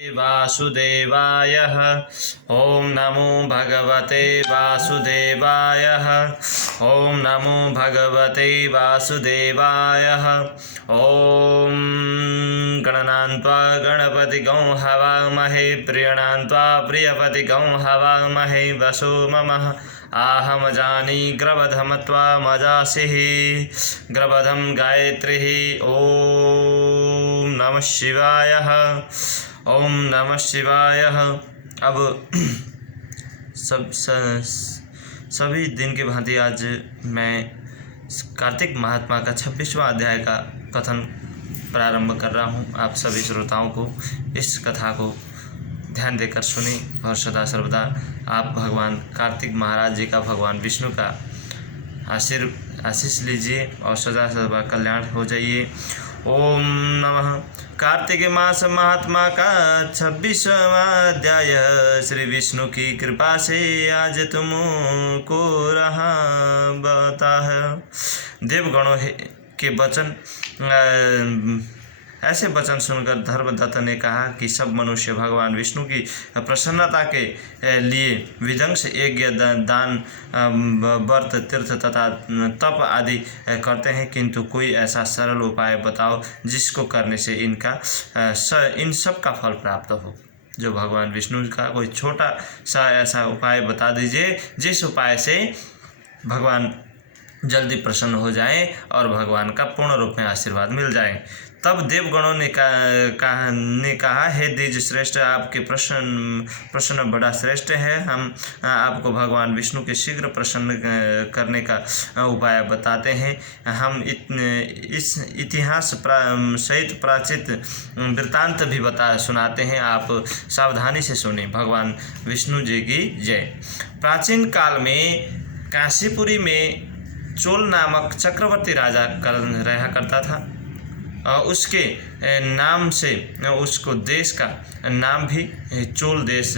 वासुदेवाय। ओम नमो भगवते वासुदेवाय। ओम नमो भगवते वासुदेवाय। ओम गणनान्त्वा गणपतिगं हवामहे प्रियणान्त्वा प्रियपतिगं हवामहे वसो मम आहमजानी ग्रवधमत्वा मजासिः ग्रवधं गायत्रिः। ओम नमः शिवाय। ओम नमः शिवाय। अब सभी दिन के भांति आज मैं कार्तिक महात्मा का 26वां अध्याय का कथन प्रारंभ कर रहा हूँ। आप सभी श्रोताओं को इस कथा को ध्यान देकर सुने और सदा सर्वदा आप भगवान कार्तिक महाराज जी का, भगवान विष्णु का आशीष लीजिए और सदा सर्वदा कल्याण हो जाइए। ओम नमः। कार्तिक मास महात्मा का 26वां अध्याय। श्री विष्णु की कृपा से आज तुमको रहा बता है। देवगणों के वचन ऐसे वचन सुनकर धर्मदत्त ने कहा कि सब मनुष्य भगवान विष्णु की प्रसन्नता के लिए विध्वंस यज्ञ, दान, व्रत, तीर्थ तथा तप आदि करते हैं, किंतु कोई ऐसा सरल उपाय बताओ जिसको करने से इन सब का फल प्राप्त हो। जो भगवान विष्णु का कोई छोटा सा ऐसा उपाय बता दीजिए जिस उपाय से भगवान जल्दी प्रसन्न हो जाएं और भगवान का पूर्ण रूप में आशीर्वाद मिल जाए। तब देवगणों ने कहा, हे द्विज श्रेष्ठ, आपके प्रश्न बड़ा श्रेष्ठ है। हम आपको भगवान विष्णु के शीघ्र प्रसन्न करने का उपाय बताते हैं। हम इस इतिहास सहित प्राचीन वृत्तांत भी सुनाते हैं। आप सावधानी से सुने। भगवान विष्णु जी की जय। प्राचीन काल में काशीपुरी में चोल नामक चक्रवर्ती राजा रहा करता था। उसके नाम से उसको देश का नाम भी चोल देश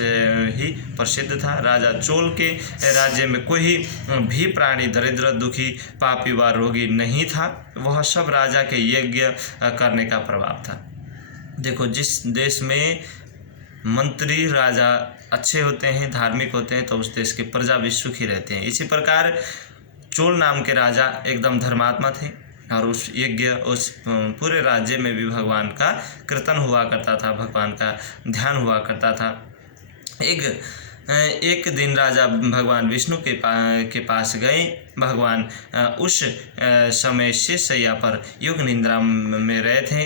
ही प्रसिद्ध था। राजा चोल के राज्य में कोई भी प्राणी दरिद्र, दुखी, पापी व रोगी नहीं था। वह सब राजा के यज्ञ करने का प्रभाव था। देखो, जिस देश में मंत्री राजा अच्छे होते हैं, धार्मिक होते हैं, तो उस देश की प्रजा भी सुखी रहते हैं। इसी प्रकार चोल नाम के राजा एकदम धर्मात्मा थे और उस पूरे राज्य में भी भगवान का कीर्तन हुआ करता था, भगवान का ध्यान हुआ करता था। एक दिन राजा भगवान विष्णु के पास गए। भगवान उस समय शेषशैया पर योग निद्रा में रहे थे।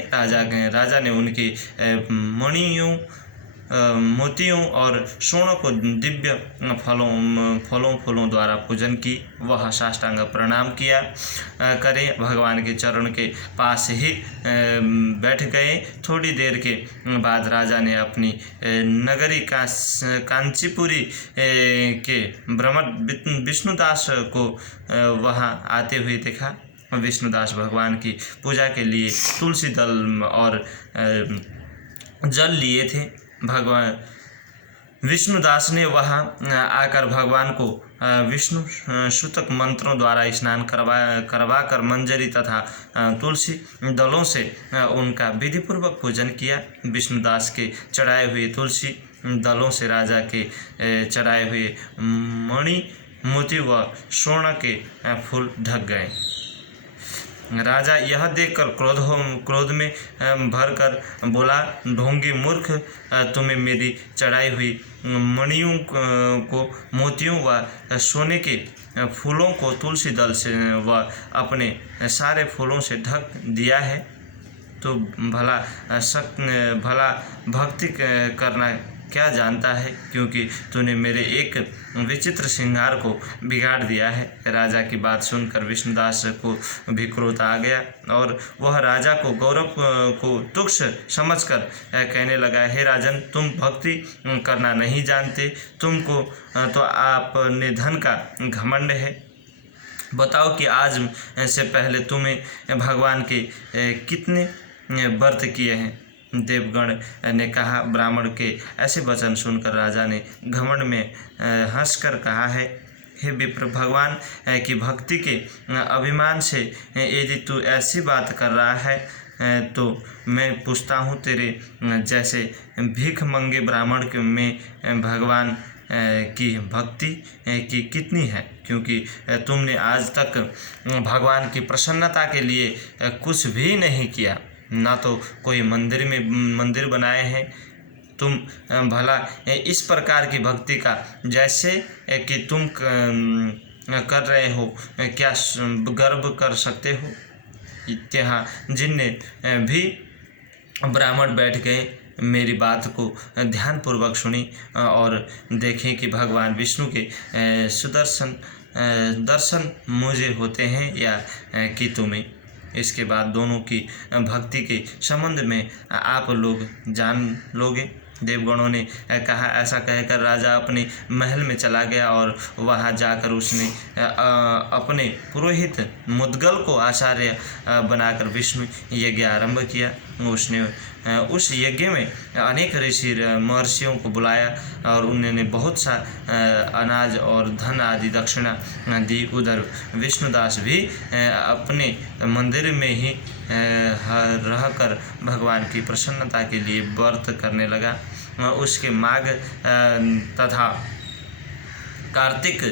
राजा ने उनकी मणियों, मोतियों और सोनों को दिव्य फलों द्वारा पूजन की। वह साष्टांग प्रणाम किया करे भगवान के चरण के पास ही बैठ गए। थोड़ी देर के बाद राजा ने अपनी नगरी कांचीपुरी के ब्राह्मण विष्णुदास को वहां आते हुए देखा। विष्णुदास भगवान की पूजा के लिए तुलसी दल और जल लिए थे। भगवान विष्णुदास ने वहां आकर भगवान को विष्णु सूतक मंत्रों द्वारा स्नान करवा कर मंजरी तथा तुलसी दलों से उनका विधिपूर्वक पूजन किया। विष्णुदास के चढ़ाए हुए तुलसी दलों से राजा के चढ़ाए हुए मणि, मोती व स्वर्ण के फूल ढक गए। राजा यह देखकर क्रोध में भरकर बोला, ढोंगी मूर्ख, तुम्हें मेरी चढ़ाई हुई मणियों को, मोतियों व सोने के फूलों को तुलसी दल से व अपने सारे फूलों से ढक दिया है, तो भला भक्ति करना क्या जानता है, क्योंकि तूने मेरे एक विचित्र श्रृंगार को बिगाड़ दिया है। राजा की बात सुनकर विष्णुदास को भी क्रोध आ गया और वह राजा को गौरव को तुच्छ समझकर कहने लगा, हे राजन, तुम भक्ति करना नहीं जानते, तुमको तो आपने धन का घमंड है। बताओ कि आज से पहले तुम्हें भगवान के कितने व्रत किए हैं। देवगण ने कहा। ब्राह्मण के ऐसे वचन सुनकर राजा ने घमंड में हंसकर कहा है, हे विप्र, भगवान की भक्ति के अभिमान से यदि तू ऐसी बात कर रहा है तो मैं पूछता हूँ, तेरे जैसे भीख मंगे ब्राह्मण में भगवान की भक्ति की कितनी है, क्योंकि तुमने आज तक भगवान की प्रसन्नता के लिए कुछ भी नहीं किया, ना तो कोई मंदिर बनाए हैं। तुम भला इस प्रकार की भक्ति का जैसे कि तुम कर रहे हो क्या गर्व कर सकते हो। यहाँ जिनने भी ब्राह्मण बैठ गए मेरी बात को ध्यानपूर्वक सुनी और देखें कि भगवान विष्णु के सुदर्शन दर्शन मुझे होते हैं या कि तुम्हें। इसके बाद दोनों की भक्ति के संबंध में आप लोग जान लोगे। देवगणों ने कहा। ऐसा कहकर राजा अपने महल में चला गया और वहां जाकर उसने अपने पुरोहित मुद्गल को आचार्य बनाकर विष्णु यज्ञ आरंभ किया। उसने उस यज्ञ में अनेक ऋषि महर्षियों को बुलाया और उन्होंने बहुत सा अनाज और धन आदि दक्षिणा दी। उधर विष्णुदास भी अपने मंदिर में ही रहकर भगवान की प्रसन्नता के लिए व्रत करने लगा। उसके माघ तथा कार्तिक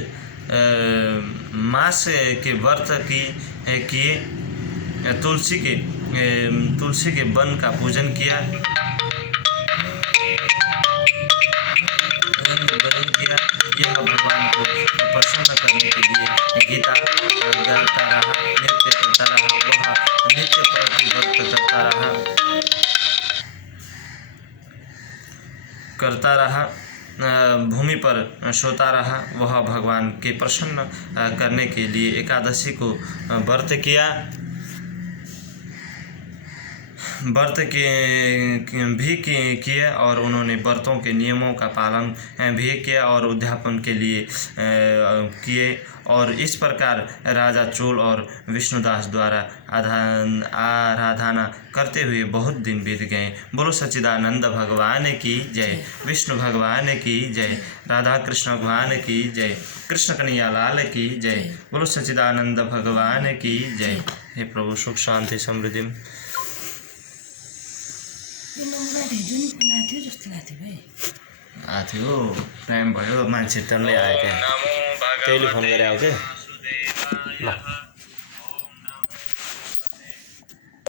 मास के व्रत किए, तुलसी के वन का पूजन किया, यह भगवान को प्रसन्न करने के लिए गीता गाता रहा, नृत्य करता रहा, वह नित्य प्रति व्रत करता रहा, भूमि पर सोता रहा। वह भगवान के प्रसन्न करने के लिए एकादशी को व्रत किए और उन्होंने व्रतों के नियमों का पालन भी किया और उद्यापन के लिए किए। और इस प्रकार राजा चोल और विष्णुदास द्वारा आराधना करते हुए बहुत दिन बीत गए। बोलो सच्चिदानंद भगवान की जय, विष्णु भगवान की जय, राधा कृष्ण भगवान की जय, कृष्ण कन्हैया लाल की जय। बोलो सच्चिदानंद भगवान की जय। हे प्रभु सुख शान्ति समृद्धि। आथ्यो टाइम भयो, मान्छे टन्नै आयो क्या, त्यहीले फोन गरे आऊ के ल।